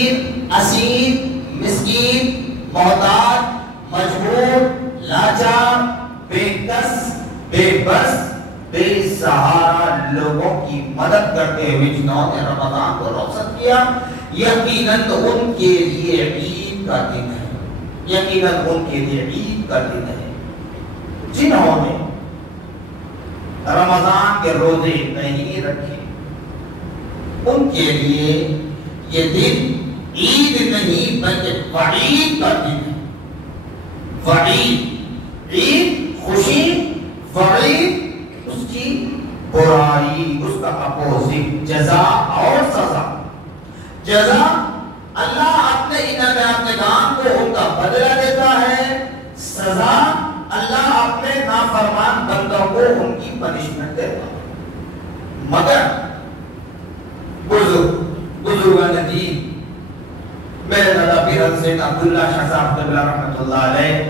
اسیر، مسکین، محتاج، مجبور، لاچار، بے کس، بے بس، بے سہارا لوگوں کی مدد کرتے ہوئے جنہوں نے رمضان کو روشن کیا، یقیناً ان کے لیے عید کا دن ہے، یقیناً ان کے لیے عید کا دن ہے۔ جنہوں نے رمضان کے روزے نہیں رکھے ان کے لیے یہ دن عید نہیں بلکہ وعید کا دن ہے۔ وعید، عید خوشی، وعید اس کی برائی، اس کا اپوزٹ، جزا اور سزا۔ جزا اللہ اپنے انعام کو ان کا بدلہ دیتا ہے، سزا اللہ اپنے نافرمان بندوں کو ان کی پنشمنٹ دیتا ہے۔ مگر بزرگان دین میرے دادا پیر حضرت عبداللہ شاہ صاحب قبلہ رحمۃ اللہ علیہ،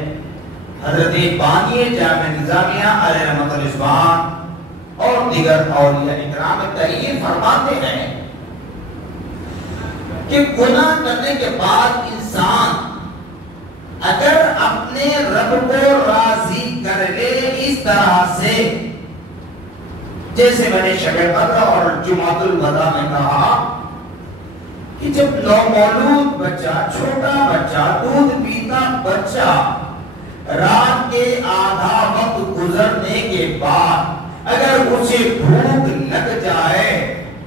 حضرت بانی جامع نظامیہ علیہ رحمۃ الاسبان اور دیگر اولیاء اکرام تحریر فرماتے ہیں کہ گناہ کرنے کے بعد انسان اگر اپنے رب کو راضی کر لے اس طرح سے، جیسے میں نے شب قدر اور جمعۃ الوداع میں کہا کہ جب نومولود بچہ، چھوٹا بچہ، دودھ پیتا بچہ رات کے آدھا وقت گزرنے کے بعد اگر اسے بھوک لگ جائے،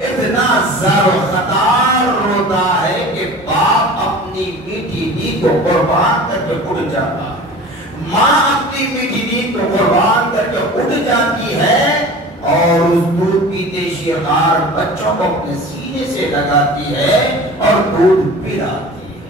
اتنا زر و خطار روتا ہے کہ باپ اپنی میٹھی نیند کو قربان کر کے اٹھ جاتا ہے، ماں اپنی میٹھی نیند کو قربان کر کے اٹھ جاتی ہے اور اس دودھ پیتے شیخار بچوں کو اپنے سینے سے لگاتی ہے اور دودھ پلاتی ہے۔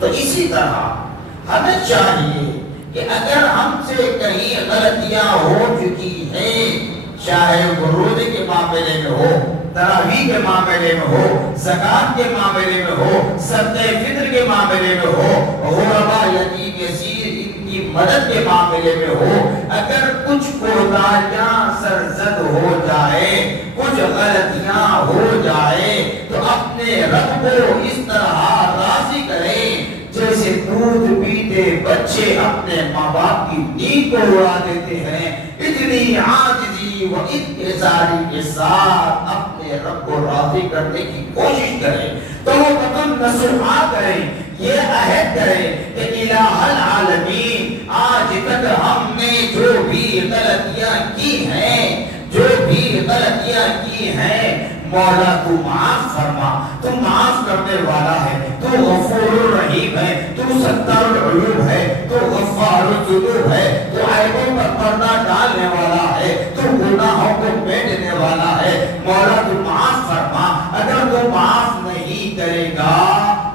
تو اسی طرح ہمیں چاہیے کہ اگر ہم سے کہیں غلطیاں ہو چکی ہیں، چاہے وہ روزے کے معاملے میں ہو، تراویح کے معاملے میں ہو، زکات کے معاملے میں ہو، صدقہ فطر کے معاملے میں ہو، غربا یتیم یسیر ان کی مدد کے معاملے میں ہو، اگر کچھ کوتاہیاں سرزد ہو جائے، کچھ غلطیاں ہو جائے تو اپنے رب کو اس طرح راضی کریں جیسے دودھ پیتے بچے اپنے ماں باپ کی نیند کو اڑا دیتے ہیں۔ اتنی عاجزی و انکساری کے ساتھ اپنے رب کو راضی کرنے کی کوشش کریں، تو وہ قدم نصوحہ کریں، یہ عہد کریں کہ الہ العالمین آج تک ہم نے جو بھی غلطیاں کی ہیں، جو بھی غلطیاں کی ہیں، مولا تو معاف فرما، تو معاف کرنے والا ہے، تو غفور الرحیم ہے، تو ستار العیوب ہے، تو غفار الذنوب ہے، تو عیبوں پر پردہ ڈالنے والا ہے، تو گناہوں کو میٹنے والا ہے۔ مولا تو معاف فرما، اگر تو معاف نہیں کرے گا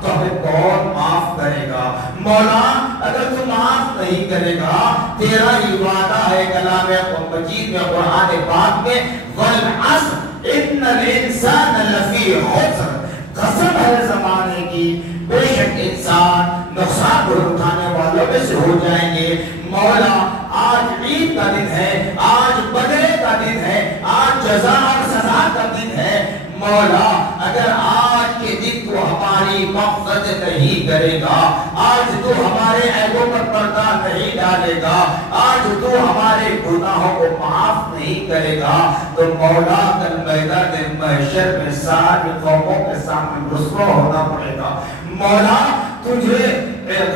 تو ہمیں کون معاف کرے گا؟ مولا اگر تو معاف نہیں کرے گا، تیرا ہی وعدہ ہے کلام مجید میں، قرآن پاک میں، والعصر ان الانسان لفی خسر، قسم ہے زمانے کی، بے شک انسان نقصان کو اٹھانے والوں میں سے ہو جائیں گے۔ مولا آج عید کا دن ہے، آج بدلے کا دن ہے، آج جزا اور سزا کا دن ہے۔ مولا اگر آج کے دن تو ہماری مغفرت نہیں کرے گا، آج تو ہمارے عیبوں پر پردہ نہیں ڈالے گا، آج تو ہمارے گناہوں کو معاف نہیں کرے گا، تو مولا کل میدان محشر میں ساری قوموں کے سامنے رسوا ہونا پڑے گا۔ مولا تجھے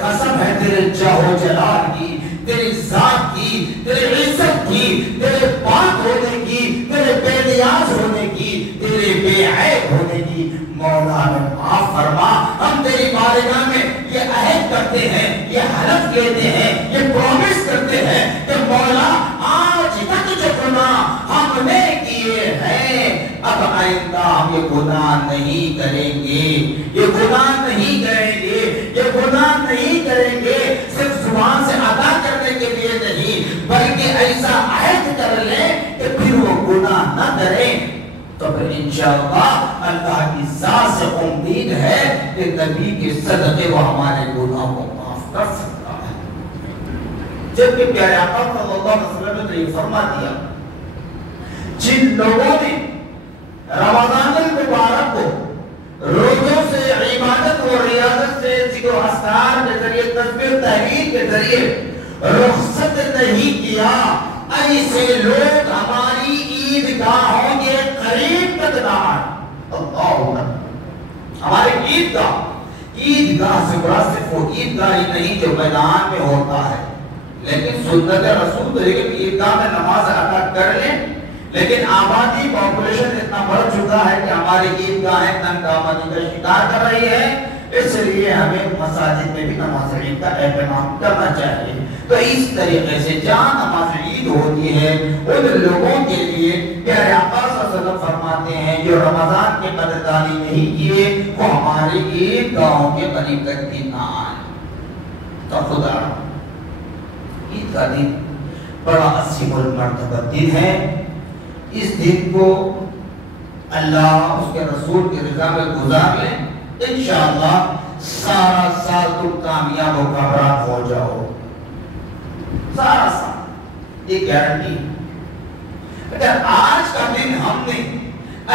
قسم ہے تیرے جاہ و جلال کی، تیری ذات کی، تیرے عزت کی، تیرے پاک ہونے کی، تیرے بے نیاز ہونے کی، تیرے بے عیب ہونے کی، مولا نے معاف فرما۔ ہم تیری بارگاہ میں یہ عہد کرتے ہیں، یہ حلف لیتے ہیں، یہ پرومس کرتے ہیں کہ مولا آج تک جو گناہ ہم نے کیے ہیں، اب آئندہ ہم یہ گناہ نہیں کریں گے، یہ گناہ نہیں کریں گے، یہ گناہ نہیں کریں گے، صرف زبان سے ادا کرنے کے لیے نہیں بلکہ ایسا عہد کر لیں کہ پھر وہ گناہ نہ کریں۔ تو پھر انشاءاللہ اللہ کی ذات سے امید ہے کہ نبی کے صدقے وہ ہمارے گناہوں کو معاف کر سکتا ہے۔ جبکہ پیارے آقا صلی اللہ علیہ وسلم نے یہ فرما دیا، جن لوگوں نے رمضان المبارک کو روزوں سے عبادت تحریر کے ذریعے رخصت نہیں کیا، ایسے لوگ ہماری عیدگاہوں کے قریب تک نہ آئے۔ اللہ اکبر۔ ہمارے عیدگاہ سے بڑا صرف وہ عیدگاہ ہی نہیں جو میدان میں ہوتا ہے، لیکن سنت رسول تو یہ کہ عیدگاہ میں نماز ادا کر لیں، لیکن آبادی پاپولیشن اتنا بڑھ چکا ہے کہ ہماری عیدگاہیں تنگ آبادی کا شکار کر رہی ہے، اس لیے ہمیں مساجد میں بھی نماز عید کا اہتمام کرنا چاہیے۔ تو اس طریقے سے جہاں نماز عید ہوتی ہے ان لوگوں کے لیے پیارے آقا صلی اللہ علیہ وسلم فرماتے ہیں جو رمضان کے قدردانی نہیں کیے وہ ہماری عیدگاہوں کے قریب تک بھی نہ آئے۔ تو خدا عید کا دن بڑا عظیم المرتبہ دن ہے، اس دن کو اللہ اس کے رسول کی رضا میں گزار لیں، انشاءاللہ سارا سال تم کامیاب و کامیاب ہو جاؤ، سارا سال، یہ گارنٹی۔ اگر آج کا دن ہم نے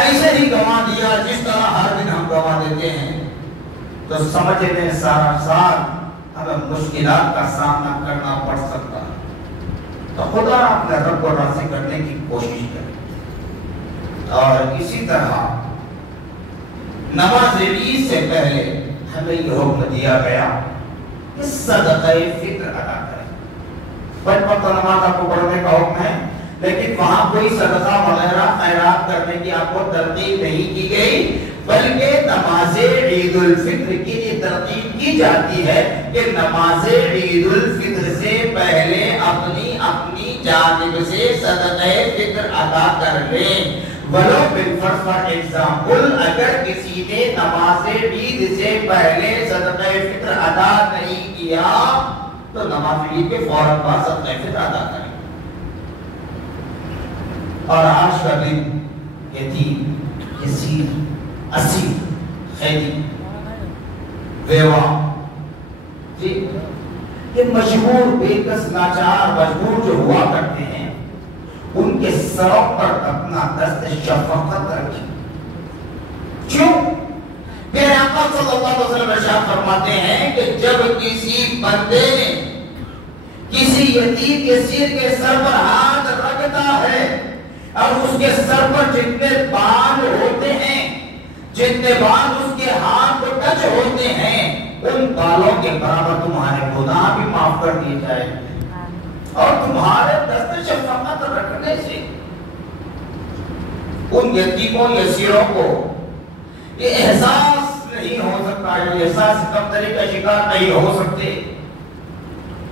ایسے ہی گوا دیا جس طرح ہر دن ہم گوا دیتے ہیں تو سمجھ لیں سارا سال ہمیں مشکلات کا سامنا کرنا پڑ سکتا ہے۔ تو خدا اپنے رب کو راضی کرنے کی کوشش کرے۔ اور اسی طرح نماز عید سے پہلے ہمیں یہ حکم دیا گیا کہ صدقہ فطر ادا کریں۔ بچپن تو نماز آپ کو پڑھنے کا حکم ہے، لیکن وہاں کوئی صدقہ وغیرہ خیرات کرنے کی آپ کو ترغیب نہیں کی گئی، بلکہ نماز عید الفطر کی لیے ترغیب کی جاتی ہے کہ نماز عید الفطر سے پہلے اپنی جانب سے صدقہ فطر ادا کر لیں۔ ولو بالفرض فار ایگزامپل اگر کسی نے نماز عید سے پہلے صدقہ فطر ادا نہیں کیا تو نماز عید کے فوراً بعد صدقہ فطر ادا کریں۔ اور آج کا دن یتیم، یسیر، اسیر، قیدی، بیوہ، یہ مجبور، بے کس، لاچار، مجبور جو ہوا کرتے ہیں ان کے سروں پر اپنا دست شفقت رکھیں۔ کیوں؟ میرے آقا صلی اللہ علیہ وسلم ارشاد فرماتے ہیں کہ جب کسی بندے نے کسی یتیم یسیر کے سر پر ہاتھ رکھتا ہے اور اس کے سر پر جتنے بال ہوتے ہیں، جتنے بال اس کے ہاتھ کو ٹچ ہوتے ہیں، ان بالوں کے برابر تمہارے گناہ بھی معاف کر دیے جائیں گے۔ اور تمہارے دست شفقت رکھنے سے ان یتیموں یسیروں کو یہ احساس نہیں ہو سکتا، یہ احساس کمتری کا شکار نہیں ہو سکتے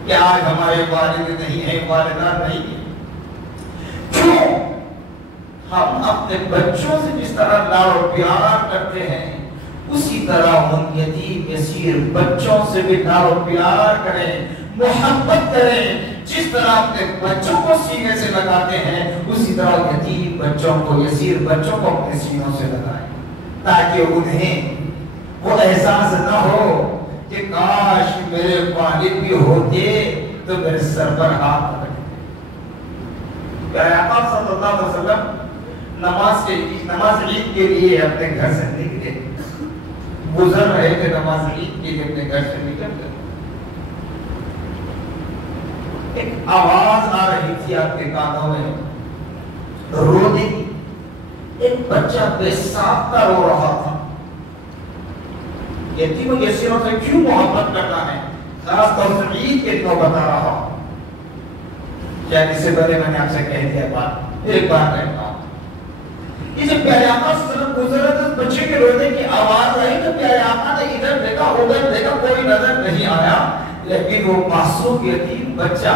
کہ آج ہمارے والد نہیں ہیں، والدہ نہیں ہیں۔ کیوں؟ ہم اپنے بچوں سے جس طرح لاڑ و پیار کرتے ہیں اسی طرح ان یتیم یسیر بچوں سے بھی لاڑ و پیار کریں، محبت کریں۔ جس طرح اپنے بچوں کو سینے سے لگاتے ہیں اسی طرح یتیم بچوں کو، یسیر بچوں کو اپنے سینوں سے لگائیں، تاکہ انہیں وہ احساس نہ ہو کہ کاش میرے والد بھی ہوتے تو میرے سر پر ہاتھ رکھتے۔ پیارے آقا صلی اللہ علیہ وسلم نماز عید کے لیے اپنے گھر سے نکلے، گزر رہے تھے نماز عید کے لیے اپنے گھر سے نکل گئے، ایک آواز آ رہی تھی آپ کے کانوں میں، رونے کی۔ ایک بچہ بے ساختہ رو رہا تھا۔ یتیموں یسیروں سے کیوں محبت کرنا ہے، خاص طور سے عید کے دنوں بتا رہا ہوں، شاید اس سے پہلے میں نے آپ سے کہہ دیا بات، ایک بار کہتا ہوں۔ یہ جب پیارے آقا صلی اللہ علیہ وسلم گزرے تو بچے کے رونے کی آواز آئی تو پیارے آقا نے ادھر دیکھا ادھر دیکھا، کوئی نظر نہیں آیا، لیکن وہ معصوم یتیم بچہ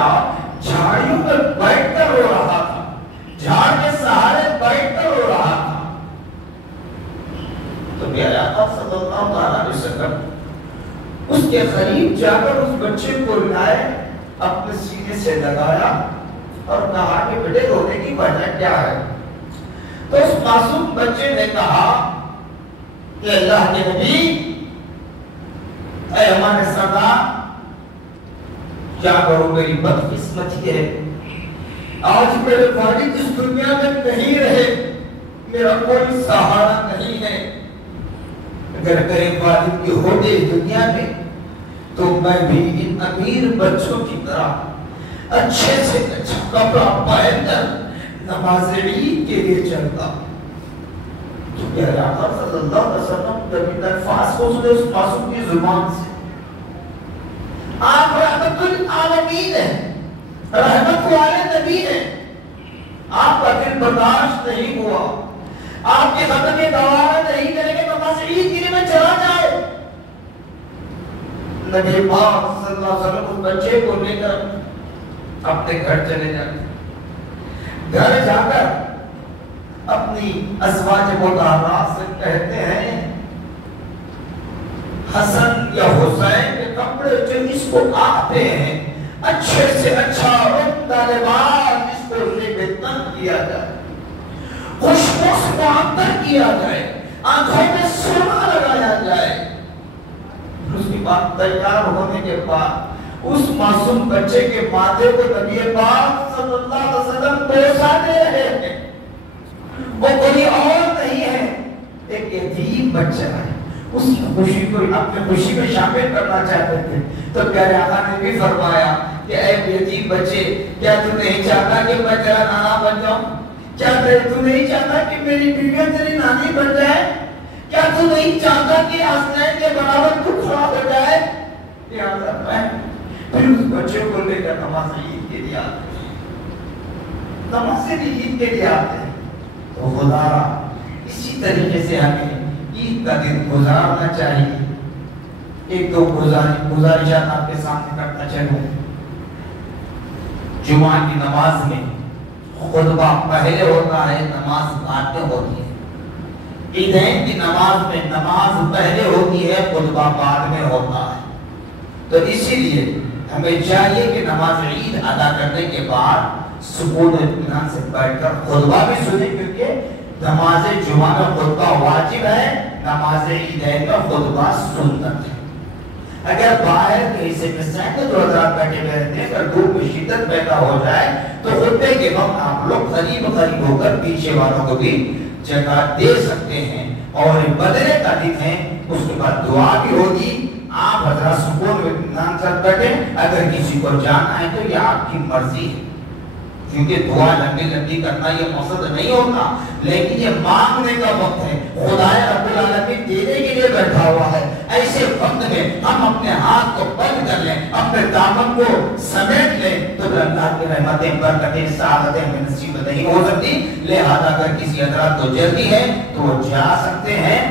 جھاڑیوں پر بیٹھ کر رو رہا تھا، جھاڑ کے سہارے بیٹھ کر رو رہا تھا۔ تو پیارے آقا صلی اللہ علیہ وسلم اس کے قریب جا کر اس بچے کو لائے، اپنے سینے سے لگایا اور کہا کہ بیٹے رونے کی وجہ کیا ہے؟ تو اس معصوم بچے نے کہا کہ اللہ کے نبی، اے ہمارے سردار، کیا کروں میری بدقسمتی ہے، آج میرے والد اس دنیا میں نہیں رہے، میرا کوئی سہارا نہیں ہے، اگر میرے والد کی ہوتے اس دنیا میں تو میں بھی ان امیر بچوں کی طرح اچھے سے اچھا کپڑا پہن کر نماز عید کے لیے چلتا ہوں. کیونکہ آقا صلی اللہ علیہ وسلم جب الفاظ کو سنے اس معصوم کی زبان سے، آپ رحمت للعالمین ہیں، رحمت والے نبی ہیں، آپ کا دل برداشت نہیں ہوا، آپ کے قدم میں گوارا نہیں کریں گے نماز عید کے لیے میں چلا جاؤں. نبی پاک صلی اللہ علیہ وسلم اس بچے کو لے کر اپنے گھر چلے جاتے، گھر جا کر اپنی ازواج مطہرات سے کہتے ہیں حسن یا حسین کے کپڑے جو اس کو آتے ہیں اچھے سے اچھا عمدہ لباس اس کو لبتن کیا جائے، خوشبو سے معطر کیا جائے، آنکھوں میں سرما لگایا جائے. اس کی بات تیار ہونے کے بعد اس معصوم بچے کے ماتھے کو نبی پاک صلی اللہ علیہ وسلم بوسہ دے رہے ہیں. وہ کوئی اور نہیں ہے، ایک یتیم بچہ ہے. اس کی خوشی کو اپنے خوشی میں شامل کرنا چاہتے تھے. تو پیارے آقا نے بھی فرمایا کہ اے یتیم بچے، کیا تو نہیں چاہتا کہ میں تیرا نانا بن جاؤں؟ کیا تو نہیں چاہتا کہ میری بیوی تیری نانی بن جائے؟ کیا تو نہیں چاہتا کہ حسنین کے برابر تو کھڑا ہو جائے؟ پھر اس بچے کو لے کر نماز عید کے لیے آتے ہیں، نماز عید کے لیے آتے ہیں. تو خدا اسی طریقے سے ہمیں عید کا دن گزارنا چاہیے. ایک دو گزارشات آپ کے سامنے کرتا چلوں. جمعہ کی نماز میں خطبہ پہلے ہوتا ہے، نماز بعد میں ہوتی ہے. عیدین کی نماز میں نماز پہلے ہوتی ہے، خطبہ بعد میں ہوتا ہے. تو اسی لیے ہمیں چاہیے کہ نماز عید ادا کرنے کے بعد سکون اطمینان سے بیٹھ کر خطبہ بھی سنیں، کیونکہ نماز جمعہ میں خطبہ واجب ہے، نماز عیدین میں خطبہ سنت ہے. اگر باہر کہیں سے سینکڑوں دو ہزار بیٹھے ہوئے رہتے ہیں، اگر دھوپ میں شدت پیدا ہو جائے تو خطبے کے وقت آپ لوگ قریب ہو کر پیچھے والوں کو بھی جگہ دے سکتے ہیں. اور بدلے کا دن ہے، اس کے بعد دعا بھی ہوگی. آپ حضرات سکون اطمینان سے بیٹھے. اگر کسی کو جانا ہے تو یہ آپ کی مرضی ہے، کیونکہ دعا لمبی لمبی کرنا یہ مقصد نہیں ہوتا، لیکن یہ مانگنے کا وقت ہے. خدا رب العالمین دینے کے لیے بیٹھا ہوا ہے. ایسے وقت میں ہم اپنے ہاتھ کو بند کر لیں، اپنے دامن کو سمیٹ لیں، تو اللہ کی رحمتیں برکتیں سعادتیں ہمیں نصیب نہیں ہو سکتی. لہذا اگر کسی حضرات کو جلدی ہے تو وہ جا سکتے ہیں،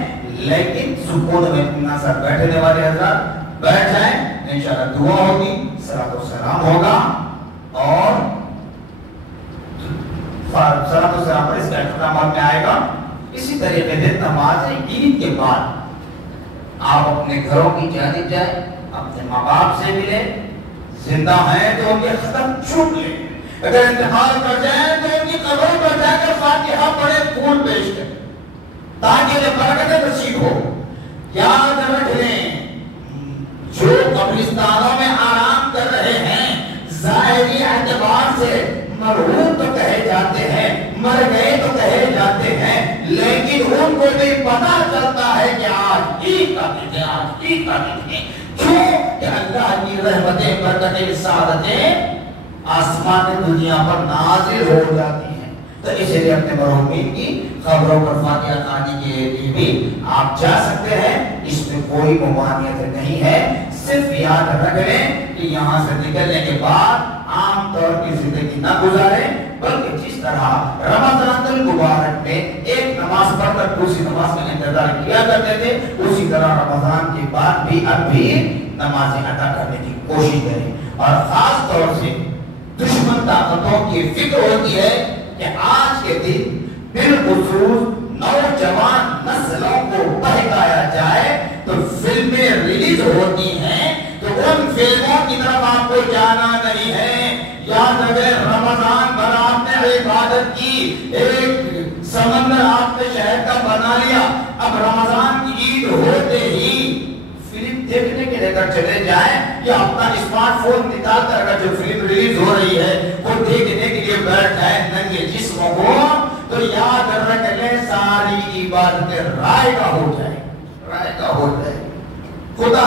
لیکن سکون میں اطمینان سے بیٹھنے والے حضرات بیٹھ جائیں. انشاءاللہ دعا ہوگی، صلاۃ و سلام ہوگا، اور صلاۃ و سلام پر اس کا اختتام میں آئے گا. اسی طریقے سے نماز عید کے بعد آپ اپنے گھروں کی جانب جائیں، اپنے ماں باپ سے ملیں. زندہ ہیں تو ان کے ختم چھوٹ لیں، اگر انتقال کر جائیں تو ان کی قبروں پر جا کر فاتحہ پڑھے، پھول پیش کریں، تاکہ انہیں برکت نصیب ہو. یاد رکھ لیں، جو قبرستانوں میں آرام کر رہے ہیں ظاہری اعتبار سے مرحوم تو کہے جاتے ہیں، مر گئے تو کہے جاتے ہیں، لیکن ان کو بھی پتا چلتا ہے کہ آج عید کا دن ہے، آج عید کا دن ہے. کیوں کہ اللہ کی رحمتیں برکتیں سعادتیں آسمان دنیا پر نازل ہو جاتی ہیں. تو اس لیے اپنے مرحومین کی خبروں پر فاتحہ خوانی کے لیے بھی آپ جا سکتے ہیں، اس میں کوئی ممانعت نہیں ہے. صرف یاد رکھ لیں کہ یہاں سے نکلنے کے بعد عام طور کی زندگی نہ گزاریں، بلکہ جس طرح رمضان المبارک میں ایک نماز پڑھ کر دوسری نماز کا انتظار کیا کرتے تھے، اسی طرح رمضان کے بعد بھی اب بھی نمازیں ادا کرنے کی کوشش کریں. اور خاص طور سے دشمن طاقتوں کی فکر ہوتی ہے کہ آج کے دن بالخصوص نوجوان نسلوں کو بہکایا جائے تو فلمیں ریلیز ہوتی ہیں، تو ان فلموں کی طرف آپ کو جانا نہیں ہے. یاد رکھیں، رمضان بھر آپ نے عبادت کی، ایک سمندر آپ نے شہر کا بنا لیا، اب رمضان کی عید ہوتے ہی فلم دیکھنے کے لے کر چلے جائیں، یا اپنا اسمارٹ فون نکال کر اگر جو فلم ریلیز ہو رہی ہے وہ دیکھنے کے لیے بیٹھ جائیں ننگے جسموں کو، تو یاد رکھ لیں ساری عبادتیں رائے گاہ ہو جائے، رائے گاہ ہو جائے. خدا